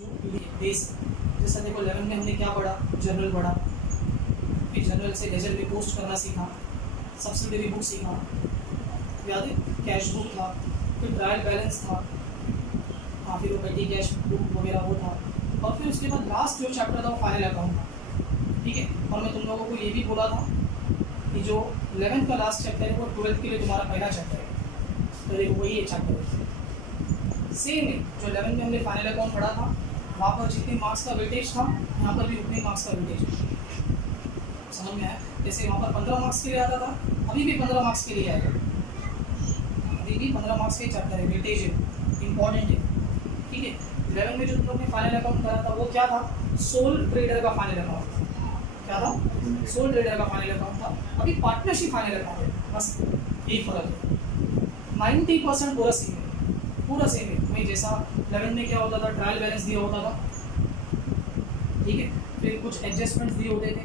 जो बेस, जैसा देखो 11 में हमने क्या पढ़ा, जर्नल पढ़ा, फिर जर्नल से लेजर पे पोस्ट करना सीखा, सब्सिडरी बुक सीखा, याद है, कैश बुक था, फिर ट्रायल बैलेंस था, हाँ फिर वो पेटी कैश बुक वगैरह वो था, और फिर उसके बाद लास्ट जो चैप्टर था वो फाइनल अकाउंट था, ठीक है। और मैं तुम लोगों को ये भी बोला था कि जो 11th का लास्ट चैप्टर है वो 12th के लिए तुम्हारा पहला चैप्टर है, तो देखो वही एक चैप्टर है। सेम है, जो 11th में हमने फाइनल अकाउंट पढ़ा था, वहाँ पर जितने मार्क्स का वेटेज था यहाँ पर भी उतने मार्क्स का वेटेज है, समझ में आया। जैसे वहाँ पर 15 मार्क्स के लिए आता था, अभी भी 15 मार्क्स के लिए आएगा, अभी भी 15 मार्क्स के चैप्टर है, वेटेज है, इंपॉर्टेंट है, ठीक है। 11 में जो तुम लोग ने फाइनल अकाउंट करा था वो क्या था, सोल ट्रेडर का फाइनल अकाउंट था, क्या था, सोल ट्रेडर का फाइनल अकाउंट था। अभी पार्टनरशिप फाइनल अकाउंट है, बस यही फर्क है, 90% पूरा सेम है, पूरा सेम है। वही जैसा 11 में क्या होता था, ट्रायल बैलेंस दिया होता था, ठीक है, फिर कुछ एडजस्टमेंट्स दिए होते थे,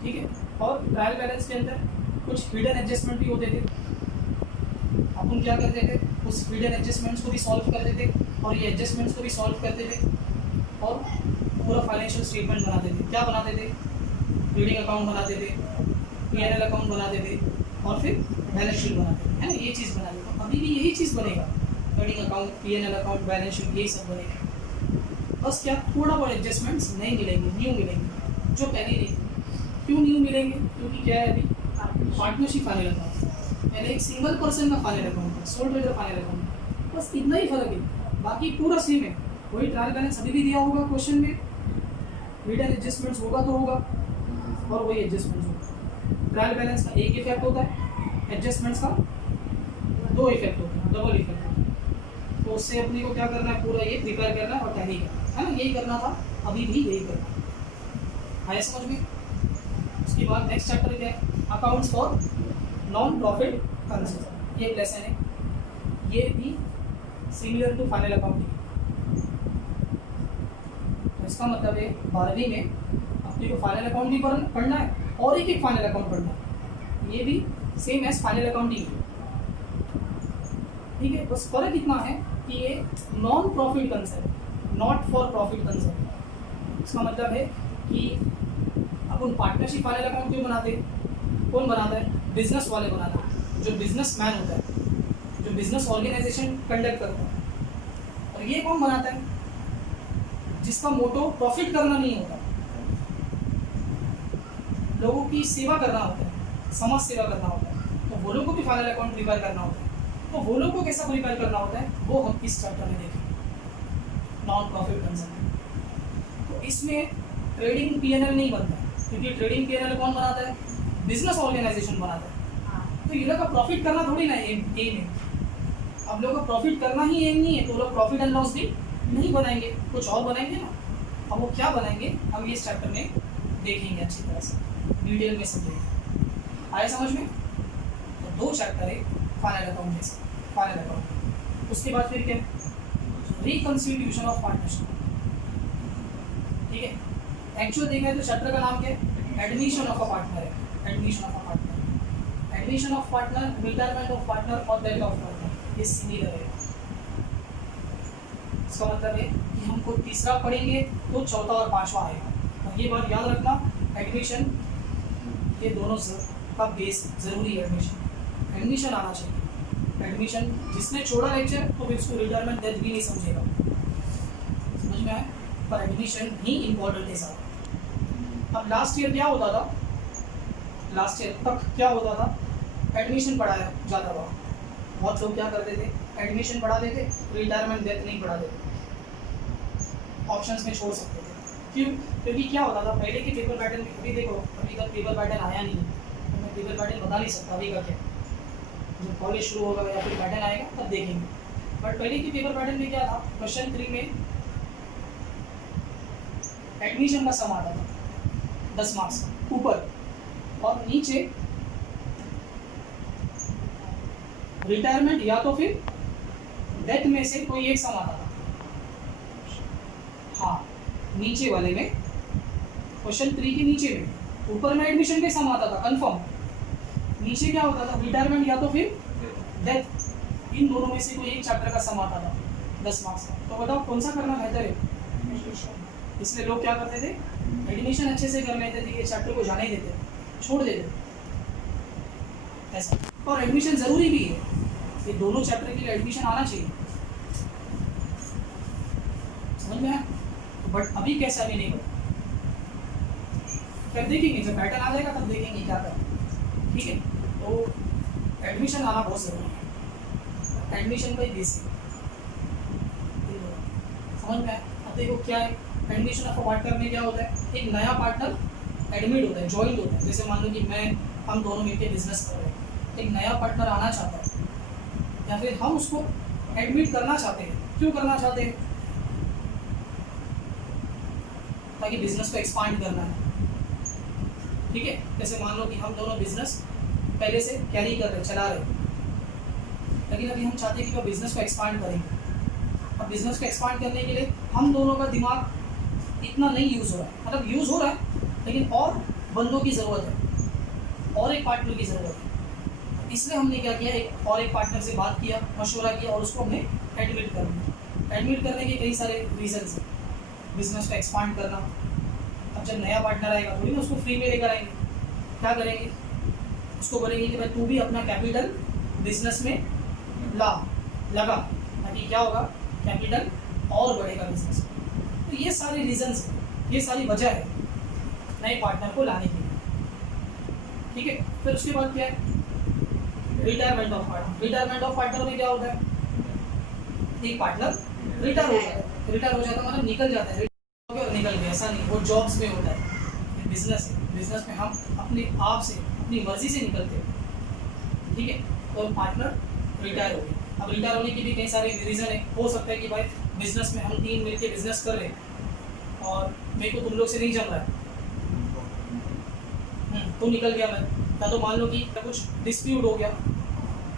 ठीक है, और ट्रायल बैलेंस के अंदर कुछ हिडन एडजस्टमेंट भी होते थे। अपन क्या करते थे, उस हिडन एडजस्टमेंट्स को भी सॉल्व करते थे और ये एडजस्टमेंट्स को भी सॉल्व करते थे और पूरा फाइनेंशियल स्टेटमेंट बनाते थे। क्या बनाते थे, ट्रेडिंग अकाउंट बनाते थे, P&L अकाउंट बनाते थे और फिर बैलेंस शीट बनाते थे, है ना, ये चीज़ बनाते थे। अभी भी यही चीज़ बनेगा, trading account, P&L account, balance sheet, यही सब बनेगा। बस क्या थोड़ा बहुत एडजस्टमेंट्स नहीं मिलेंगे, न्यू मिलेंगे, जो पहले नहीं। क्यों न्यू मिलेंगे, क्योंकि क्या है, अभी पार्टनरशिप फाइनल अकाउंट, यानी एक सिंगल पर्सन का फाइनल अकाउंट है, सोल ट्रेडर फाइनल अकाउंट, बस इतना ही फर्क है, बाकी पूरा सेम है। वही ट्रायल बैलेंस अभी भी दिया होगा क्वेश्चन में, रिटर्न एडजस्टमेंट्स होगा तो होगा और वही एडजस्टमेंट्स होगा। ट्रायल बैलेंस का एक इफेक्ट होता है, एडजस्टमेंट्स का 2 इफेक्ट होता है, डबल इफेक्ट होता है। तो उससे अपने को क्या करना है, पूरा ये प्रिपेयर करना है और टैली करना है ना, यही करना था, अभी भी यही करना है, आया समझ में। उसके बाद नेक्स्ट चैप्टर क्या है, accounts for non profit concern, ये एक लेसन है, ये भी सिमिलर टू फाइनल अकाउंटिंग। तो इसका मतलब है 12वीं में अपने को फाइनल अकाउंट भी पढ़ना है और एक फाइनल अकाउंट पढ़ना है, ये भी सेम एज फाइनल अकाउंटिंग, ठीक है। बस फर्क इतना है कि ये non profit concern, not for profit concern. इसका मतलब है कि अपन पार्टनरशिप फाइनल अकाउंट क्यों बनाते हैं, कौन बनाता है, बिजनेस वाले बनाते हैं, जो बिजनेस मैन होता है, जो बिजनेस ऑर्गेनाइजेशन कंडक्ट करता है। और ये कौन बनाता है, जिसका मोटो प्रॉफिट करना नहीं होता, लोगों की सेवा करना होता है, समाज सेवा करना होता है, तो वो लोग को भी फाइनल अकाउंट प्रिपेयर करना होता है। तो वो लोग को कैसा प्रिपेयर करना होता है वो हम इस चैप्टर में देखेंगे, नॉन प्रॉफिट कंसर्न। तो इसमें ट्रेडिंग P&L नहीं बनता है, क्योंकि ट्रेडिंग P&L कौन बनाता है, बिजनेस ऑर्गेनाइजेशन बनाता है। तो ये लोग का प्रॉफिट करना थोड़ी ना एम है, अब लोगों का प्रॉफिट करना ही एम नहीं है, तो लोग प्रॉफिट एंड लॉस भी नहीं बनाएंगे, कुछ और बनाएंगे ना। अब वो क्या बनाएंगे हम इस चैप्टर में देखेंगे, अच्छी तरह से डिटेल में समझेंगे, आए समझ में। तो 2 चैप्टर है फाइनल अकाउंट में से, फाइनल अकाउंट। उसके बाद फिर क्या, रिकंस्टिट्यूशन ऑफ पार्टनरशिप, ठीक है। एक्चुअल देखा है तो चैप्टर का नाम क्या है, एडमिशन ऑफ अ पार्टनर है, admission of a partner, admission of partner, retirement of partner और डेथ ऑफ पार्टनर, ये सिमिलर है। इसका मतलब है कि हमको तीसरा पढ़ेंगे तो चौथा और 5वां आएगा। और ये बात याद रखना, एडमिशन ये दोनों का बेस जरूरी है, एडमिशन आना चाहिए। एडमिशन जिसने छोड़ा लेक्चर तो फिर उसको रिटायरमेंट डेथ भी नहीं समझेगा, समझ में आए, पर एडमिशन ही इम्पोर्टेंट है सारा। अब लास्ट ईयर क्या होता था, लास्ट ईयर तक क्या होता था, एडमिशन पढ़ाया जाता था, बहुत लोग क्या करते थे, एडमिशन पढ़ा देते, रिटायरमेंट डेथ नहीं पढ़ा देते, ऑप्शंस में छोड़ सकते थे। क्यों, क्योंकि क्या होता था पहले के पेपर पैटर्न में, अभी देखो अभी तक पेपर पैटर्न आया नहीं है, तो मैं पेपर पैटर्न बता नहीं सकता अभी का क्या, जब कॉलेज शुरू होगा या फिर पैटर्न आएगा तब देखेंगे। बट पहले के पेपर पैटर्न में क्या था, क्वेश्चन 3 में एडमिशन का सम आता था 10 मार्क्स ऊपर, और नीचे रिटायरमेंट या तो फिर डेथ में से कोई एक सम आता था। हाँ, नीचे वाले में क्वेश्चन 3 के नीचे में, ऊपर में एडमिशन के सम आता था कंफर्म, नीचे क्या होता था, रिटायरमेंट या तो फिर डेथ, इन दोनों में से कोई एक चैप्टर का सम आता था 10 मार्क्स का। तो बताओ कौन सा करना बेहतर है? इसलिए लोग क्या करते थे, एडमिशन अच्छे से कर लेते थे, ये चैप्टर को जाने ही देते, छोड़ देते ऐसा। और एडमिशन ज़रूरी भी है, ये दोनों चैप्टर के लिए एडमिशन आना चाहिए, समझ में आया? बट अभी कैसा अभी नहीं पता, फिर देखेंगे जब पैटर्न आ जाएगा तब देखेंगे क्या करना, ठीक है? तो एडमिशन आना बहुत ज़रूरी है, एडमिशन का ही बेसिक समझ में आया? अब देखो क्या है, एडमिशन ऑफ पार्टनर में क्या होता है, एक नया पार्टनर एडमिट होता है, ज्वाइन होता है। जैसे मान लो कि हम दोनों मिलकर बिजनेस कर रहे हैं, एक नया पार्टनर आना चाहता है या फिर हम उसको एडमिट करना चाहते हैं। क्यों करना चाहते हैं? ताकि बिजनेस को एक्सपांड करना है, ठीक है? जैसे मान लो कि हम दोनों बिजनेस पहले से कैरी कर रहे, चला रहे, लेकिन अभी हम चाहते हैं कि वो बिजनेस को एक्सपांड करेंगे। अब बिजनेस को एक्सपांड करने के लिए हम दोनों का दिमाग इतना नहीं यूज़ हो रहा है, मतलब यूज़ हो रहा है लेकिन और बंदों की ज़रूरत है, और एक पार्टनर की ज़रूरत है। इसलिए हमने क्या किया, एक पार्टनर से बात किया, मशवरा किया और उसको हमने एडमिट कर दिया। एडमिट करने के कई सारे रीजंस हैं, बिजनेस को एक्सपांड करना। अब जब नया पार्टनर आएगा थोड़ी ना उसको फ्री में लेकर आएंगे, क्या करेंगे, उसको बोलेंगे कि भाई तू भी अपना कैपिटल बिजनेस में लगा, ताकि क्या होगा, कैपिटल और बढ़ेगा बिजनेस में। तो ये सारे रीजंस हैं, ये सारी वजह है नए पार्टनर को लाने की, ठीक है? फिर उसके बाद क्या है, retirement of partner. Retirement of partner में क्या होता है, एक पार्टनर रिटायर हो जाता है। रिटायर हो जाता है मतलब निकल जाता है, और निकल गया ऐसा नहीं, वो जॉब्स में होता है। बिजनेस है, बिजनेस में हम अपने आप से अपनी मर्जी से निकलते हैं, ठीक है? और पार्टनर रिटायर हो गया। अब रिटायर होने के भी कई सारे रीज़न है। हो सकता है कि भाई बिजनेस में हम 3 मिलके बिजनेस कर रहे हैं और मेरे को तुम लोग से नहीं जम रहा है, तो निकल गया मैं, या तो मान लो कि कुछ डिस्प्यूट हो गया,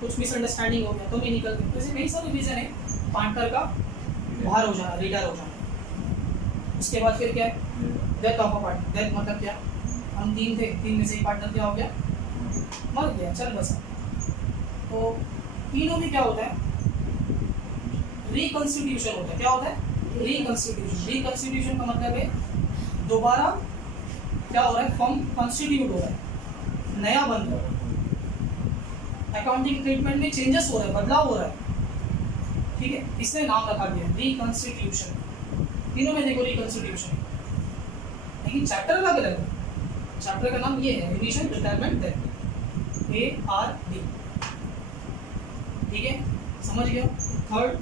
कुछ मिसअंडरस्टैंडिंग हो गया, तो मैं निकल गया। तो ऐसे कई सारे रीज़न है पार्टनर का बाहर हो जाना, रिटायर हो जाना। उसके बाद फिर क्या है, death of a partner. Death मतलब क्या, हम 3 थे, 3 में से एक पार्टनर क्या हो गया, मर गया, चल बसा। तो तीनों में क्या होता है, रिकंस्टिट्यूशन होता है। क्या होता है, रिकंस्टिट्यूशन। रिकंस्टिट्यूशन का मतलब है दोबारा क्या हो रहा है, फॉर्म कॉन्स्टिट्यूट हो रहा है, नया बन रहा है, अकाउंटिंग ट्रीटमेंट में चेंजेस हो रहा है, बदलाव हो रहा है, ठीक है? इसलिए नाम रखा गया रिकंस्टिट्यूशन। तीनों में देखो रिकंस्टिट्यूशन, लेकिन चैप्टर अलग अलग है। चैप्टर का नाम ये है, एडमिशन, रिटायरमेंट, डेथ, ARD, ठीक है? समझ गया? थर्ड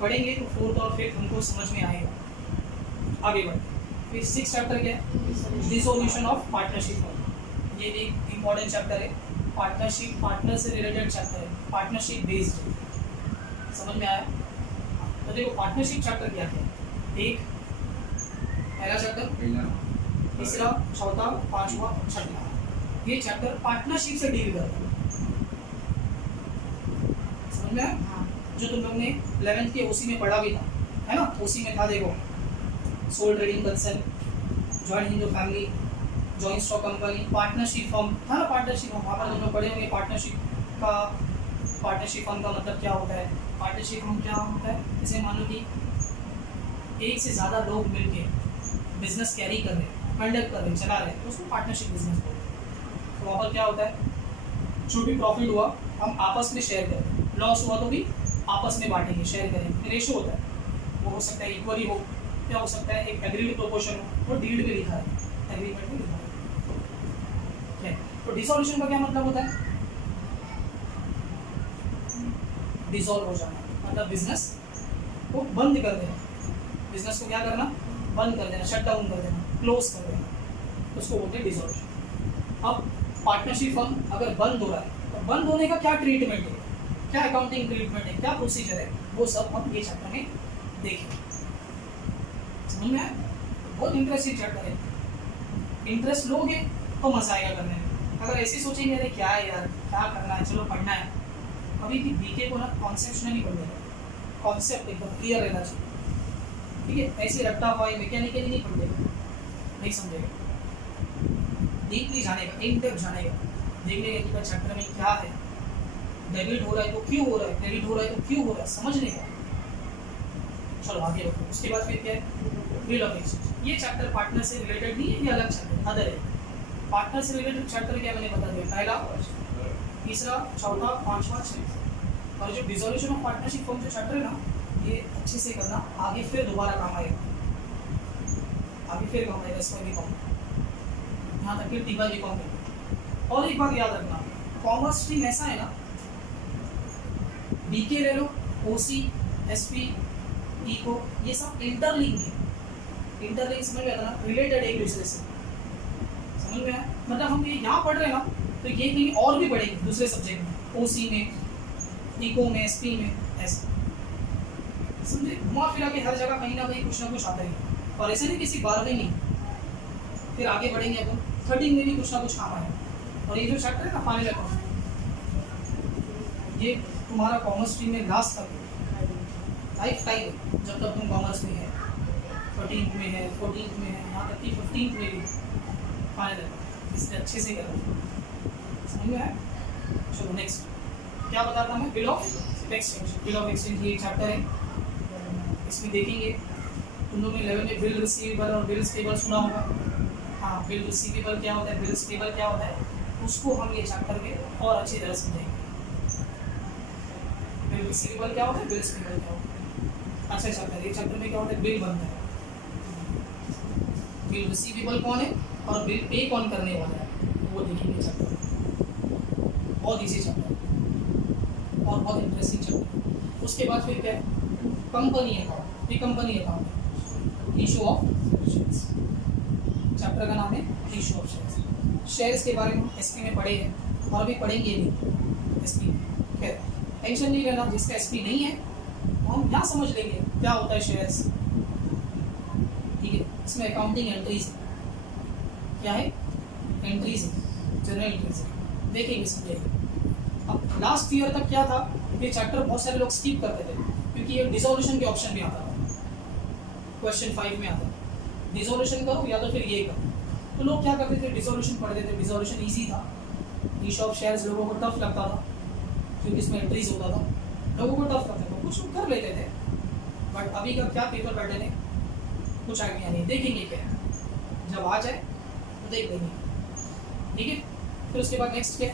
पढ़ेंगे तो फोर्थ और फिफ्थ हमको समझ में आएगा। आगे बढ़ते फिर 6 चैप्टर क्या है, डिसोल्यूशन ऑफ पार्टनरशिप। ये भी इम्पॉर्टेंट चैप्टर है, पार्टनरशिप, पार्टनर से रिलेटेड चैप्टर है, पार्टनरशिप बेस्ड। समझ में आया? तो देखो पार्टनरशिप चैप्टर क्या है, एक पहला चैप्टर, तीसरा, चौथा, पांचवा, छठा, ये चैप्टर पार्टनरशिप से डील करता है। समझ में आया? जो तुम लोग ने 11th के ओसी में पढ़ा भी था, है ना? ओसी में था देखो, sole trading concern, joint Hindu family, joint stock company, partnership firm था ना? पार्टनरशिप फर्म वहाँ पर तुम लोग पढ़े होंगे। पार्टनरशिप फर्म का मतलब क्या होता है, पार्टनरशिप फर्म क्या होता है, जैसे मान लो कि एक से ज़्यादा लोग मिलके बिजनेस कैरी कर रहे हैं, कंडक्ट कर रहे हैं, चला रहे हैं, तो उसको पार्टनरशिप बिजनेस बोलते हैं। तो वहाँ पर क्या होता है, जो भी प्रॉफिट हुआ हम आपस में शेयर करें, लॉस हुआ तो भी आपस में बांटेंगे, शेयर करेंगे। रेशो होता है, वो हो सकता है इक्वली हो, क्या हो सकता है एक एग्रीड प्रोपोर्शन हो, वो डीड में लिखा है, एग्रीमेंट में लिखा है। तो डिसोल्यूशन का क्या मतलब होता है, डिसॉल्व हो जाना, मतलब बिजनेस को बंद कर देना, बिजनेस को क्या करना, बंद कर देना, शट डाउन कर देना, क्लोज कर देना, उसको बोलते हैं डिसोल्यूशन। अब पार्टनरशिप फर्म अगर बंद हो रहा है तो बंद होने का क्या ट्रीटमेंट है, क्या अकाउंटिंग ट्रीटमेंट है, क्या प्रोसीजर है, वो सब हम ये चैप्टर में देखेंगे। समझ में आया? बहुत इंटरेस्टिंग चैप्टर है, इंटरेस्ट लोगे तो मजा आएगा करने में। अगर ऐसे सोचेंगे अरे क्या है यार, क्या करना है, चलो पढ़ना है, कभी भी बीके को ना कॉन्सेप्शनली पढ़ेगा, कॉन्सेप्ट एकदम क्लियर रहना चाहिए, ठीक है? ऐसे रट्टा हुआ मैकेनिकली नहीं पढ़ेगा, नहीं समझेगा, डीपली जानेगा, इन डेप्थ जानेगा, देखने का चैप्टर में क्या है, डेबिट हो रहा है तो क्यों हो रहा है, क्रेडिट हो रहा है तो क्यों हो रहा है, समझने का, चलो आगे बढ़ते हैं। उसके बाद फिर क्या है, बिल ऑफ एक्सचेंज। ये चैप्टर पार्टनर से रिलेटेड नहीं है, ये अलग चैप्टर अदर है। पार्टनर से रिलेटेड चैप्टर क्या मैंने बता दिया, पहला, तीसरा, चौथा, पांचवा, छठा। और जो डिसोल्यूशन ऑफ पार्टनरशिप फॉर्म जो चैप्टर है ना, ये अच्छे से करना, आगे फिर दोबारा काम आएगा, आगे फिर काम आएगा इसमें भी कॉम, यहाँ तक कि टी.वाई भी कॉम करते। और एक बात याद रखना, कॉमर्स स्ट्रीम ऐसा है ना, बीके ले लो, ओसी, एसपी, इको, ये सब इंटरलिंक है। इंटरलिंक समझ में आता ना, रिलेटेड एक दूसरे से, समझ में आया? मतलब हम ये यहाँ पढ़ रहे हैं ना, तो ये कहीं और भी पढ़ेंगे दूसरे सब्जेक्ट में, ओसी में, इको में, एसपी में, ऐसे समझे। घुमा फिरा के हर जगह कहीं ना कहीं कुछ ना कुछ आता ही है। और ऐसे नहीं किसी बार में नहीं, फिर आगे बढ़ेंगे अपन 13 में भी कुछ ना कुछ काम आए। और ये जो चैप्टर है ना फाइनल अकाउंट, ये तुम्हारा कॉमर्स स्ट्रीम में लास्ट तक लाइफ टाइम जब तक तुम कॉमर्स में है, 13th में है, 14th में है, यहाँ तक कि 15th में भी फाइनल अकाउंट, इसलिए अच्छे से करो, समझ में आया? चलो नेक्स्ट क्या बता रहा मैं, bill of exchange. Bill of exchange ये चैप्टर है, इसमें देखेंगे तुम लोग ने 11 में बिल रिसीवेबल और बिल्स पेबल सुना होगा। हाँ, बिल रिसीवेबल क्या होता है, बिल्स पेबल क्या होता है, उसको हम ये चैप्टर में और अच्छी तरह समझेंगे। बिल रिसीवेबल क्या होता है, बिल्स पेबल क्या होता है, अच्छा चैप्टर। ये चैप्टर में क्या होता है, बिल बनता है, बिल रिसीवेबल कौन है और बिल पे कौन करने वाला है, वो देखेंगे चैप्टर। बहुत इजी चैप्टर और बहुत इंटरेस्टिंग चैप्टर। उसके बाद फिर क्या है, कंपनी अकाउंट। ये company account, issue of shares, chapter का नाम है इशू ऑफ शेयर्स। शेयर्स के बारे में एसपी में पढ़े हैं और अभी पढ़ेंगे भी एसपी में। खैर टेंशन नहीं लेना, जिसका एसपी नहीं है हम यहाँ समझ लेंगे क्या होता है शेयर्स, ठीक है। इसमें अकाउंटिंग एंट्रीज क्या है, एंट्रीज जनरल एंट्रीज देखेंगे, समझेंगे। अब लास्ट ईयर तक क्या था, ये चैप्टर बहुत सारे लोग स्किप करते थे क्योंकि ये डिसोल्यूशन के ऑप्शन में आता था, क्वेश्चन 5 में आता था, डिसोल्यूशन करो या तो फिर ये करो। तो लोग क्या करते थे, डिसोल्यूशन पढ़ते थे। डिसोल्यूशन इजी था, इशू ऑफ शेयर्स लोगों को टफ लगता था क्योंकि इसमें एंट्रीज होता था, लोगों को टफ लगता था, कुछ लोग कर लेते थे। बट अभी का क्या पेपर पैटर्न है कुछ आइडिया नहीं, देखेंगे क्या है, जब आ जाए तो देख लेंगे, ठीक है। फिर उसके बाद नेक्स्ट क्या,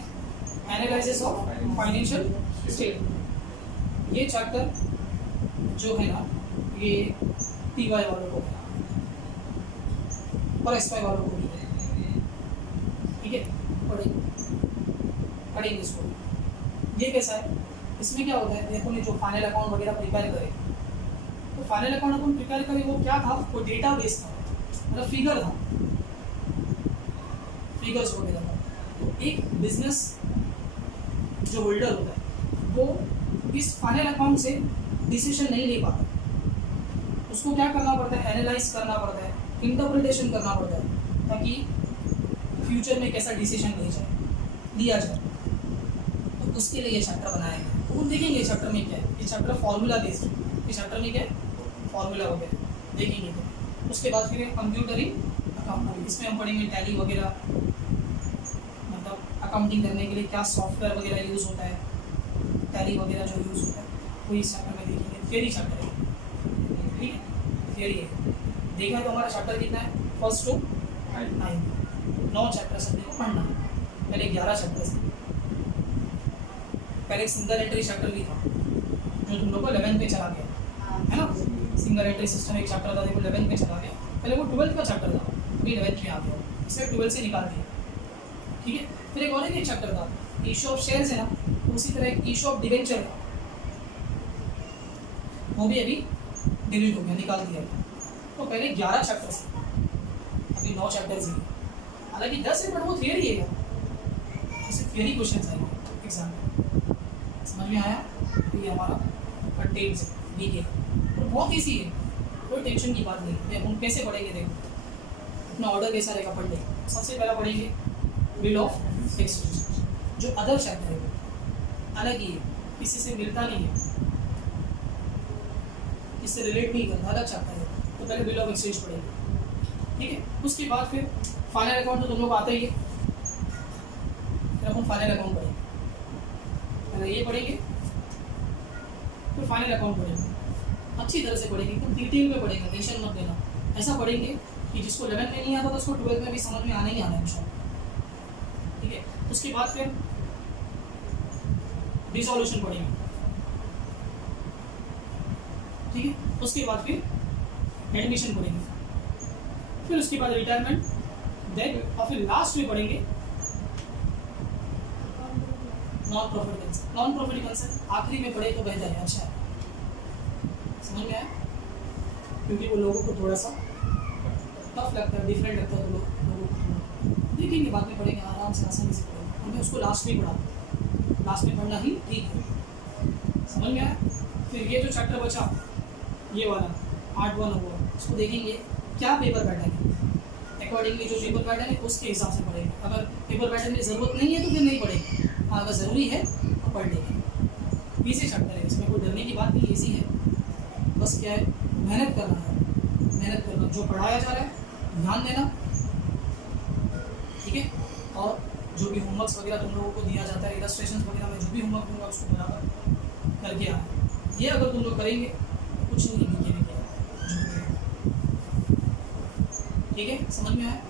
एनालिसिस ऑफ फाइनेंशियल स्टेटमेंट। ये चैप्टर जो है ना, ये टी.वाई वालों को है और एस.वाई वालों को भी है, ठीक है। पढ़ेंगे इसको। ये कैसा है, इसमें क्या होता है, देखो ने जो फाइनल अकाउंट वगैरह प्रिपेयर करे, तो फाइनल अकाउंट प्रिपेयर करे वो क्या था, वो डेटा बेस था, मतलब फिगर था, फिगर्स वगैरह था। तो एक बिजनेस जो होल्डर होता है वो इस फाइनल अकाउंट से डिसीजन नहीं ले पाता, उसको क्या करना पड़ता है, एनालाइज करना पड़ता है, इंटरप्रिटेशन करना पड़ता है, ताकि फ्यूचर में कैसा डिसीजन लिया जाए। तो उसके लिए ये चैप्टर बनाया गया। तो हम देखेंगे ये चैप्टर में क्या है, ये चैप्टर फार्मूला बेस्ड है, ये चैप्टर में क्या है, फार्मूला वगैरह देखेंगे क्या। उसके बाद फिर कंप्यूटरिंग अकाउंटिंग, इसमें हम पढ़ेंगे टैली वगैरह, मतलब अकाउंटिंग करने के लिए क्या सॉफ्टवेयर वगैरह यूज़ होता है, टैली वगैरह जो यूज़ होता है वो इस चैप्टर में देखेंगे। थियरी चैप्टर है, ठीक है, थियरी है। देखा है तो हमारा चैप्टर कितना है, फर्स्ट टू 9 चैप्टर सब्जेक्ट को पढ़ना है। पहले 11 चैप्टर से, पहले एक सिंगल एंट्री चैप्टर भी था जो तुम लोग को 11th में चला गया है ना, सिंगल एंट्री सिस्टम एक चैप्टर था, देखो 11th में चला गया। पहले वो 12th का चैप्टर था, अभी 11th में आ गया, इसे 12th से निकाल दिया, ठीक है। फिर एक और एक चैप्टर था, इशू ऑफ शेयर्स है ना, उसी तरह एक इशू ऑफ डिवेंचर था, वो भी अभी डिलीट हो गया, निकाल दिया गया। तो पहले 11 चैप्टर्स थे, अभी 9 चैप्टर्स ही। हालांकि 10 है बट वो थियरी है, इससे थियरी क्वेश्चन आएंगे एग्जाम में, समझ में आया। तो ये हमारा कंटेंट है बीके, तो बहुत ईजी है, कोई टेंशन की बात नहीं है। हम कैसे पढ़ेंगे, देखो अपना ऑर्डर कैसा रहेगा पढ़ने। सबसे पहला पढ़ेंगे बिल ऑफ एक्सचेंज, जो अदर चैप्टर है वो अलग ही है, किसी से मिलता नहीं है, इससे रिलेट नहीं करता, अलग चैप्टर है। तो पहले बिल ऑफ एक्सचेंज पढ़ेंगे, ठीक है। उसके बाद फिर फाइनल अकाउंट तो तुम लोग आते ही है, फिर अपन फाइनल अकाउंट पढ़ेंगे, पहले ये पढ़ेंगे फिर फाइनल अकाउंट पढ़ेंगे। अच्छी तरह से पढ़ेंगे, एकदम डिटेल में पढ़ेंगे, टेंशन मत लेना। ऐसा पढ़ेंगे कि जिसको 11 में नहीं आता तो उसको 12 में भी समझ में आना ही आना है इंशाल्लाह। ठीक है, उसके बाद फिर रिजोल्यूशन पढ़ेंगे। ठीक है, उसके बाद फिर एडमिशन पढ़ेंगे, फिर उसके बाद रिटायरमेंट, देन और फिर लास्ट में पढ़ेंगे non profit concept. Non profit concept आखिरी में पढ़े तो बेहतर है, अच्छा है, समझ में आया? क्योंकि वो लोगों को थोड़ा सा टफ लगता है, डिफरेंट लगता है, तो लोगों को थोड़ा देखेंगे, बाद में पढ़ेंगे, आराम से आसानी से पढ़ेंगे। हमने उसको लास्ट में पढ़ा, लास्ट में पढ़ना ही ठीक है, समझ में आया? फिर ये जो चैप्टर बचा ये वाला 8वां 9वां, इसको देखेंगे क्या पेपर पैटर्न है, अकॉर्डिंगली जो पेपर पैटर्न है उसके हिसाब से पढ़ेंगे। अगर पेपर पैटर्न की ज़रूरत नहीं है तो फिर नहीं पढ़ेंगे, हाँ अगर ज़रूरी है तो पढ़ लेंगे। इजी चैप्टर है, इसमें कोई डरने की बात नहीं, इजी है, बस क्या है मेहनत करना है, मेहनत करना, जो पढ़ाया जा रहा है ध्यान देना, ठीक है? और जो भी होमवर्क्स वगैरह तुम लोगों को दिया जाता है, इलस्ट्रेशन वगैरह में जो भी होमवर्क दूंगा उसको बराबर करके आना। ये अगर तुम लोग करेंगे तो कुछ नहीं लिखेंगे, ठीक है? समझ में आया?